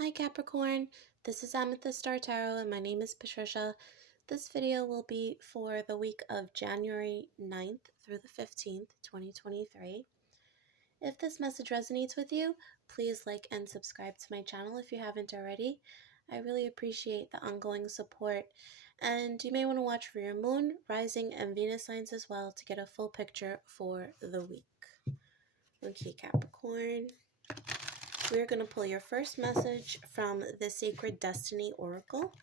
Hi Capricorn, this is Amethyst Star Tarot and my name is Patricia. This video will be for the week of January 9th through the 15th, 2023. If this message resonates with you, please like and subscribe to my channel if you haven't already. I really appreciate the ongoing support, and you may want to watch for your moon, rising, and Venus signs as well to get a full picture for the week. Okay, Capricorn. We're going to pull your first message from the Sacred Destiny Oracle.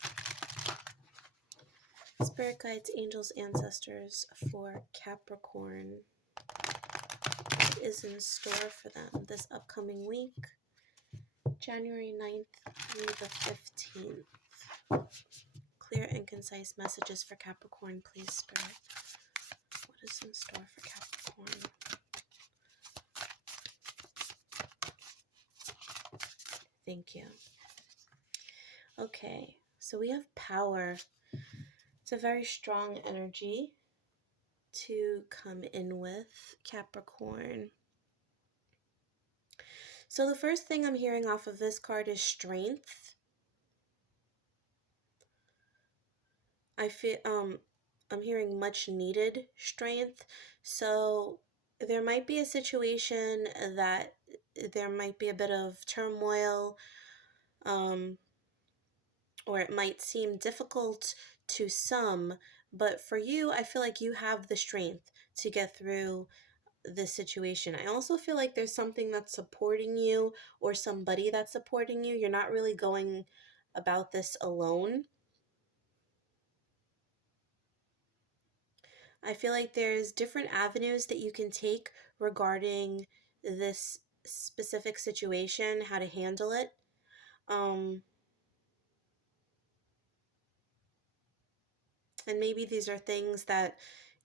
Spirit guides, angels, ancestors for Capricorn. What is in store for them this upcoming week, January 9th through the 15th? Clear and concise messages for Capricorn, please, Spirit. What is in store for Capricorn? Thank you. Okay, so we have power. It's a very strong energy to come in with, Capricorn. So the first thing I'm hearing off of this card is strength. I feel I'm hearing much needed strength. So there might be a situation that there might be a bit of turmoil, or it might seem difficult to some, but for you, I feel like you have the strength to get through this situation. I also feel like there's something that's supporting you or somebody that's supporting you. You're not really going about this alone. I feel like there's different avenues that you can take regarding this specific situation, how to handle it. And maybe these are things that,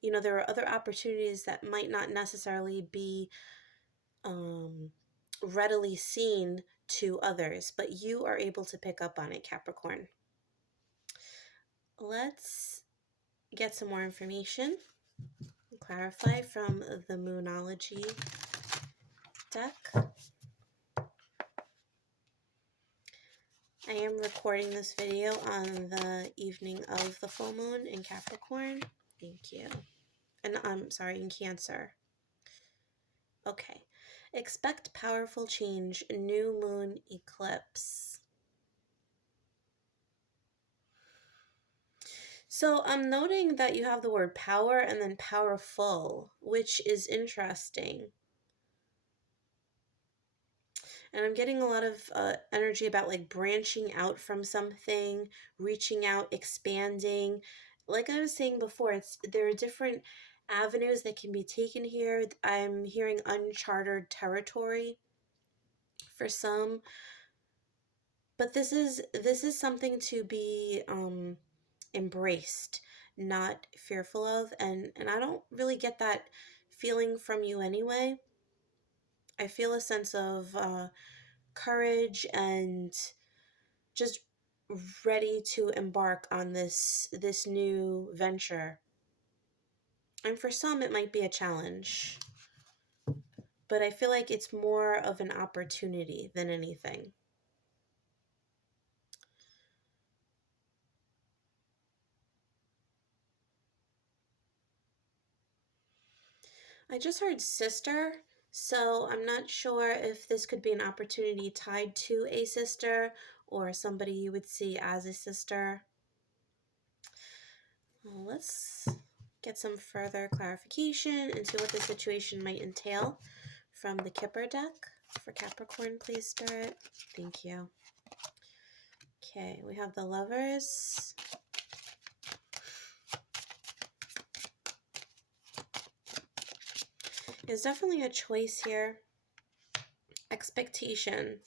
there are other opportunities that might not necessarily be readily seen to others, but you are able to pick up on it, Capricorn. Let's get some more information, clarify from the Moonology deck. I am recording this video on the evening of the full moon in Capricorn. Thank you. And I'm sorry, in Cancer. Okay. Expect powerful change, new moon eclipse. So I'm noting that you have the word power and then powerful, which is interesting. And I'm getting a lot of energy about like branching out from something, reaching out, expanding. Like I was saying before, there are different avenues that can be taken here. I'm hearing uncharted territory for some, but this is something to be embraced, not fearful of, and I don't really get that feeling from you anyway. I feel a sense of courage and just ready to embark on this new venture. And for some it might be a challenge, but I feel like it's more of an opportunity than anything. I just heard sister, so I'm not sure if this could be an opportunity tied to a sister or somebody you would see as a sister. Well, let's get some further clarification into what the situation might entail from the Kipper deck for Capricorn, please, Spirit. Thank you. Okay, we have the Lovers. There's definitely a choice here. Expectation.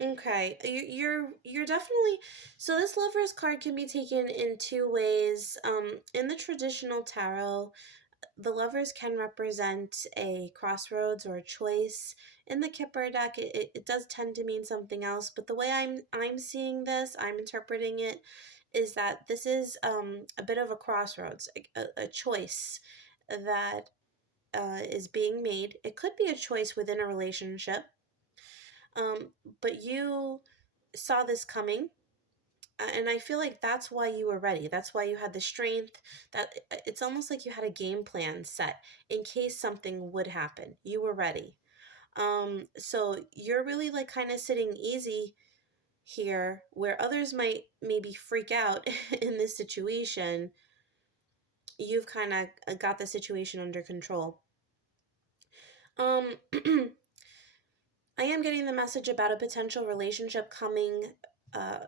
Okay, you're definitely, so this Lovers card can be taken in two ways. In the traditional tarot, the Lovers can represent a crossroads or a choice. In the Kipper deck, it does tend to mean something else, but the way I'm seeing this, I'm interpreting it, is that this is a bit of a crossroads, a choice that is being made. It could be a choice within a relationship, um, but you saw this coming. And I feel like that's why you were ready. That's why you had the strength. That it's almost like you had a game plan set in case something would happen. You were ready. So you're really like kind of sitting easy here, where others might maybe freak out in this situation. You've kind of got the situation under control. Um, I am getting the message about a potential relationship coming uh,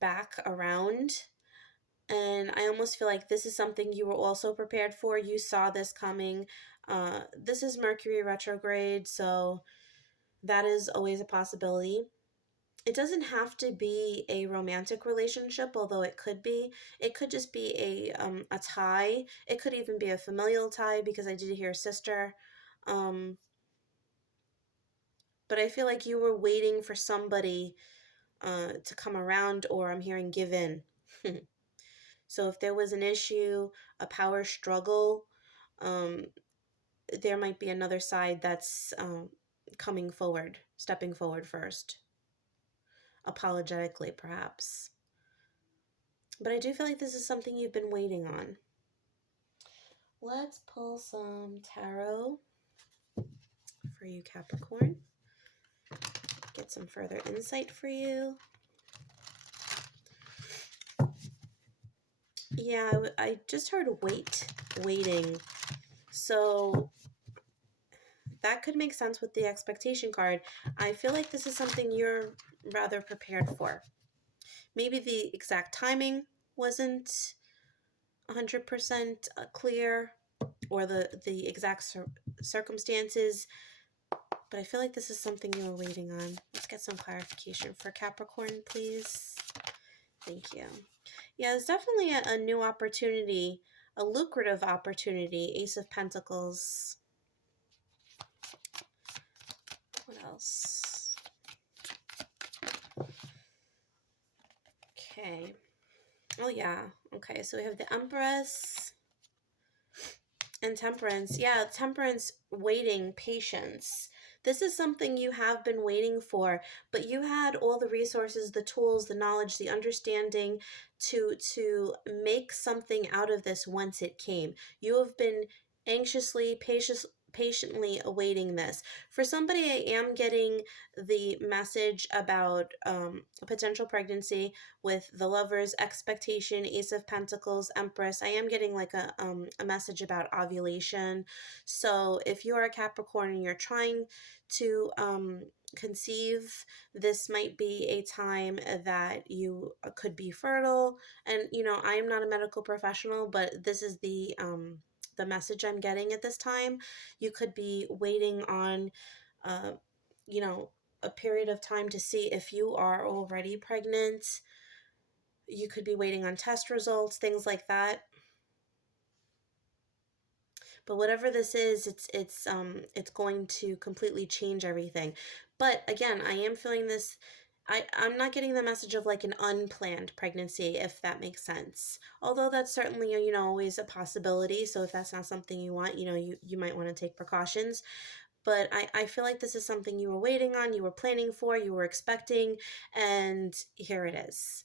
back around. And I almost feel like this is something you were also prepared for. You saw this coming. This is Mercury retrograde, so that is always a possibility. It doesn't have to be a romantic relationship, although it could be. It could just be a tie. It could even be a familial tie because I did hear sister. Um, but I feel like you were waiting for somebody to come around, or I'm hearing give in. So if there was an issue, a power struggle, um, there might be another side that's coming forward, stepping forward first, apologetically perhaps. But I do feel like this is something you've been waiting on. Let's pull some tarot for you, Capricorn. Get some further insight for you. Yeah, I just heard waiting. So that could make sense with the expectation card. I feel like this is something you're rather prepared for. Maybe the exact timing wasn't 100% clear, or the exact circumstances, but I feel like this is something you were waiting on. Let's get some clarification for Capricorn, please. Thank you. Yeah, it's definitely a new opportunity, a lucrative opportunity. Ace of Pentacles. What else? Okay. Oh, yeah. Okay, so we have the Empress and Temperance. Yeah, Temperance, waiting, patience. This is something you have been waiting for, but you had all the resources, the tools, the knowledge, the understanding to make something out of this once it came. You have been anxiously, patiently awaiting this. For somebody, I am getting the message about a potential pregnancy with the Lovers, expectation, Ace of Pentacles, Empress. I am getting like a message about ovulation. So if you're a Capricorn and you're trying to conceive, this might be a time that you could be fertile. And I am not a medical professional, but this is the message I'm getting at this time. You could be waiting on uh, you know a period of time to see if you are already pregnant. You could be waiting on test results, things like that. But whatever this is, it's going to completely change everything. But again, I am feeling this. I'm not getting the message of like an unplanned pregnancy, if that makes sense. Although that's certainly, always a possibility. So if that's not something you want, you might want to take precautions. But I feel like this is something you were waiting on, you were planning for, you were expecting, and here it is.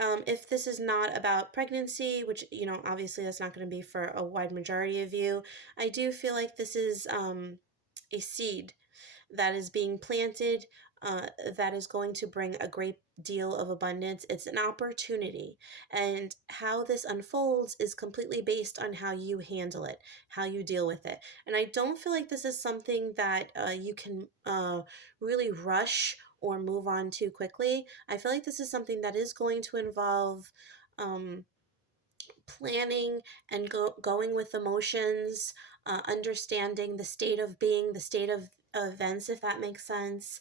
If this is not about pregnancy, which, obviously that's not going to be for a wide majority of you, I do feel like this is a seed that is being planted, that is going to bring a great deal of abundance. It's an opportunity. And how this unfolds is completely based on how you handle it, how you deal with it. And I don't feel like this is something that you can really rush or move on too quickly. I feel like this is something that is going to involve um, planning and going with emotions, understanding the state of being, the state of events, if that makes sense,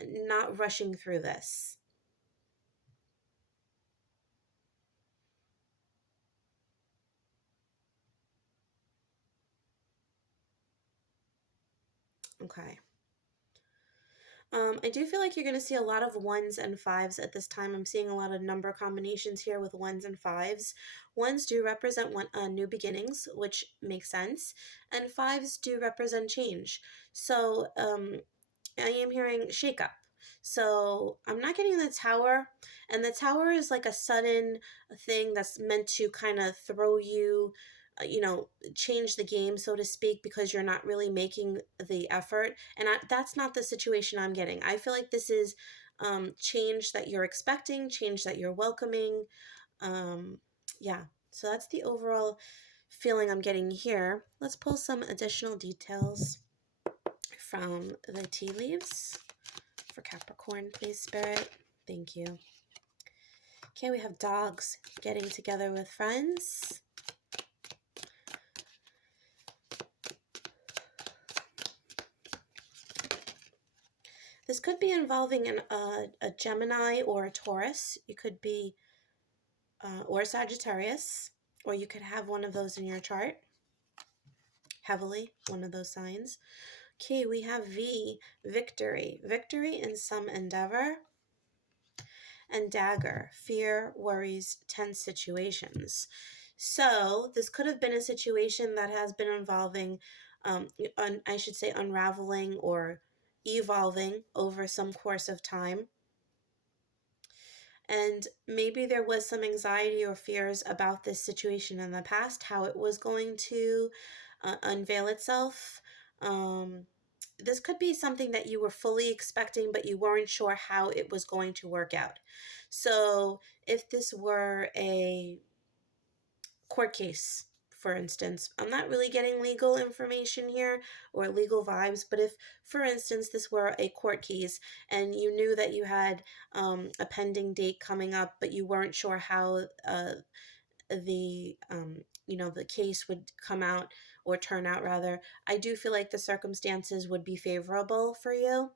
not rushing through this. Okay. I do feel like you're going to see a lot of ones and fives at this time. I'm seeing a lot of number combinations here with ones and fives. Ones do represent new beginnings, which makes sense, and fives do represent change. So I am hearing shakeup. So I'm not getting the tower, and the tower is like a sudden thing that's meant to kind of throw you, change the game, so to speak, because you're not really making the effort. And that's not the situation I'm getting. I feel like this is change that you're expecting, change that you're welcoming. Um, yeah, so that's the overall feeling I'm getting here. Let's pull some additional details from the tea leaves for Capricorn, please, Spirit. Thank you. Okay, we have dogs getting together with friends. This could be involving a Gemini or a Taurus. You could be, or Sagittarius, or you could have one of those in your chart. Heavily, one of those signs. Okay, we have V, victory. Victory in some endeavor. And dagger, fear, worries, tense situations. So this could have been a situation that has been involving, I should say, unraveling or evolving over some course of time. And maybe there was some anxiety or fears about this situation in the past, how it was going to unveil itself. This could be something that you were fully expecting, but you weren't sure how it was going to work out. So if this were a court case, for instance, I'm not really getting legal information here or legal vibes, but if, for instance, this were a court case and you knew that you had a pending date coming up, but you weren't sure how the case would come out or turn out, rather, I do feel like the circumstances would be favorable for you.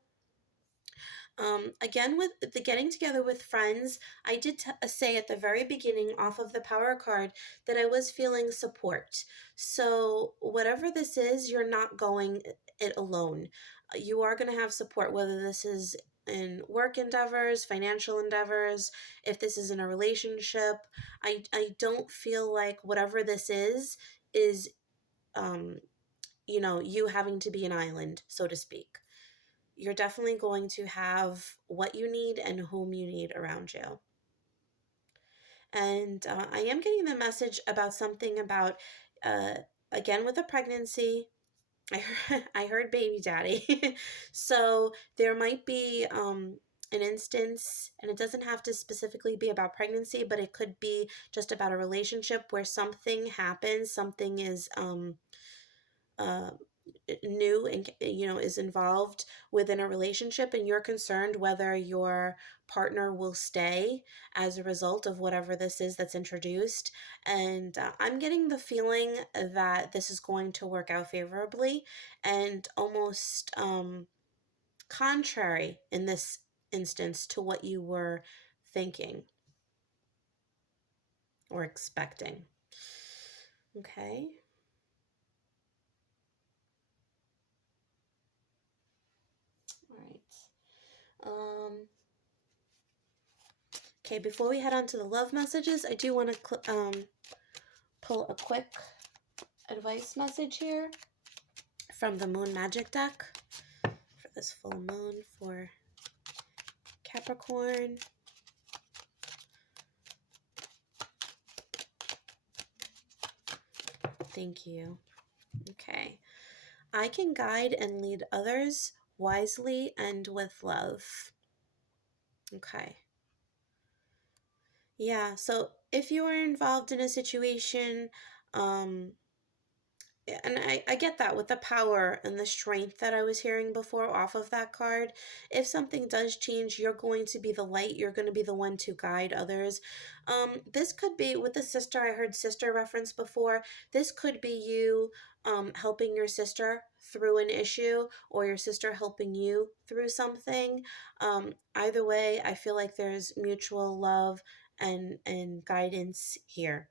Again, with the getting together with friends, I did say at the very beginning off of the power card that I was feeling support. So whatever this is, you're not going it alone. You are going to have support, whether this is in work endeavors, financial endeavors, if this is in a relationship. I don't feel like whatever this is you having to be an island, so to speak. You're definitely going to have what you need and whom you need around you. And I am getting the message about something about, uh, again, with a pregnancy. I heard baby daddy. So there might be an instance, and it doesn't have to specifically be about pregnancy, but it could be just about a relationship where something happens, something is uh, new and is involved within a relationship, and you're concerned whether your partner will stay as a result of whatever this is that's introduced. And I'm getting the feeling that this is going to work out favorably and almost contrary in this instance to what you were thinking or expecting. Okay. All right. Okay, before we head on to the love messages, I do want to pull a quick advice message here from the Moon Magic deck for this full moon for Capricorn. Thank you. Okay. I can guide and lead others wisely and with love. Okay. Yeah, so if you are involved in a situation, um, and I get that with the power and the strength that I was hearing before off of that card. If something does change, you're going to be the light. You're going to be the one to guide others. This could be with the sister. I heard sister reference before. This could be you helping your sister through an issue, or your sister helping you through something. Either way, I feel like there's mutual love and guidance here.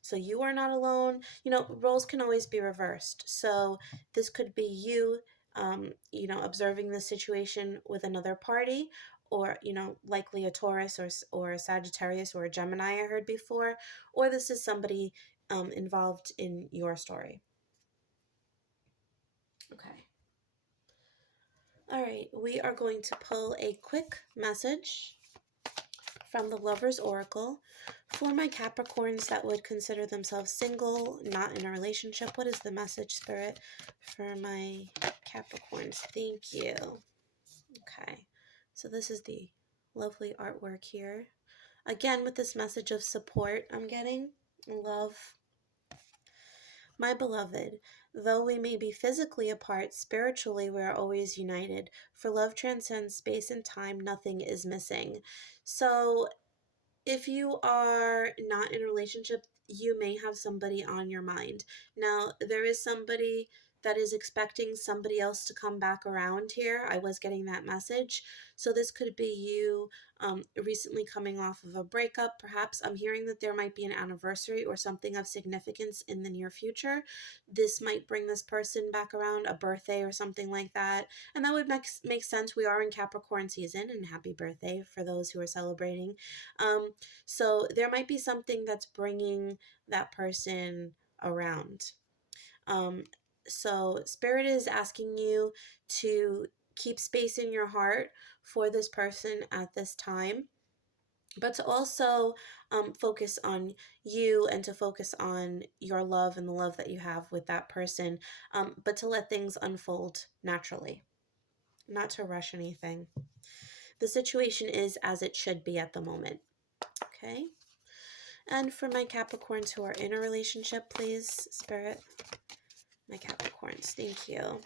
So you are not alone. Roles can always be reversed. So this could be you observing the situation with another party, or, likely a Taurus or a Sagittarius or a Gemini I heard before, or this is somebody involved in your story. Okay. All right, we are going to pull a quick message from the Lover's Oracle for my Capricorns that would consider themselves single, not in a relationship. What is the message, Spirit, for my Capricorns? Thank you. Okay, so this is the lovely artwork here. Again, with this message of support I'm getting, love. My beloved, though we may be physically apart, spiritually we are always united. For love transcends space and time, nothing is missing. So if you are not in a relationship, you may have somebody on your mind. Now, there is somebody that is expecting somebody else to come back around here. I was getting that message. So this could be you recently coming off of a breakup. Perhaps I'm hearing that there might be an anniversary or something of significance in the near future. This might bring this person back around, a birthday or something like that. And that would make sense. We are in Capricorn season, and happy birthday for those who are celebrating. So there might be something that's bringing that person around. So Spirit is asking you to keep space in your heart for this person at this time, but to also focus on you and to focus on your love and the love that you have with that person, but to let things unfold naturally, not to rush anything. The situation is as it should be at the moment. Okay? And for my Capricorns who are in a relationship, please, Spirit. My Capricorns, thank you.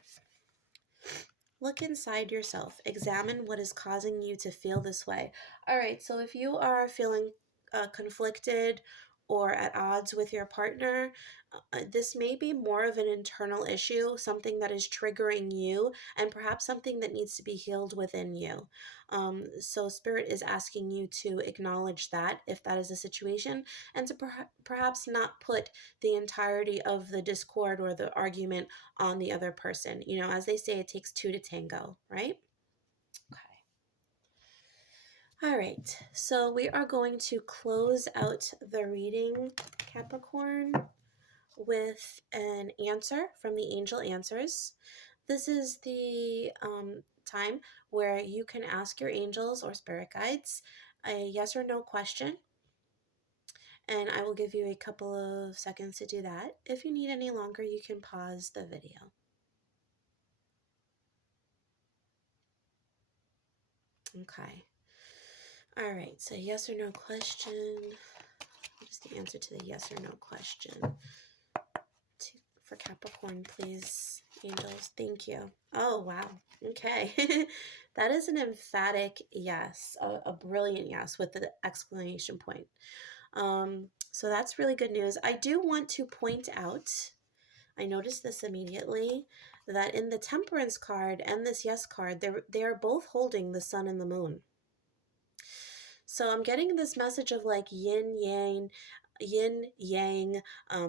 Look inside yourself. Examine what is causing you to feel this way. All right, so if you are feeling conflicted or at odds with your partner, this may be more of an internal issue, something that is triggering you, and perhaps something that needs to be healed within you. So Spirit is asking you to acknowledge that, if that is a situation, and to perhaps not put the entirety of the discord or the argument on the other person. As they say, it takes two to tango, right? All right, so we are going to close out the reading, Capricorn, with an answer from the Angel Answers. This is the time where you can ask your angels or spirit guides a yes or no question, and I will give you a couple of seconds to do that. If you need any longer, you can pause the video. Okay. All right, so yes or no question. What is the answer to the yes or no question? For Capricorn, please, angels. Thank you. Oh, wow. Okay. That is an emphatic yes, a brilliant yes with the exclamation point. So that's really good news. I do want to point out, I noticed this immediately, that in the Temperance card and this yes card, they are both holding the sun and the moon. So I'm getting this message of like yin yang,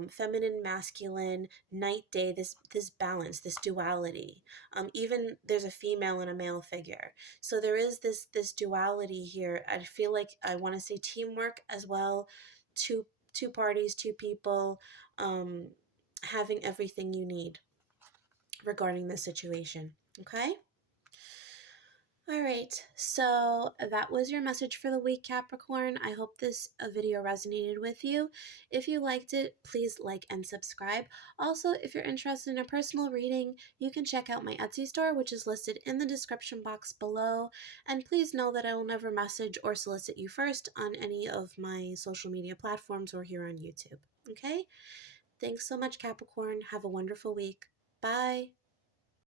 feminine, masculine, night, day, this balance, this duality. Even there's a female and a male figure. So there is this duality here. I feel like I want to say teamwork as well. Two parties, two people, having everything you need regarding the situation. Okay? All right, so that was your message for the week, Capricorn. I hope this video resonated with you. If you liked it, please like and subscribe. Also, if you're interested in a personal reading, you can check out my Etsy store, which is listed in the description box below. And please know that I will never message or solicit you first on any of my social media platforms or here on YouTube. Okay? Thanks so much, Capricorn. Have a wonderful week. Bye.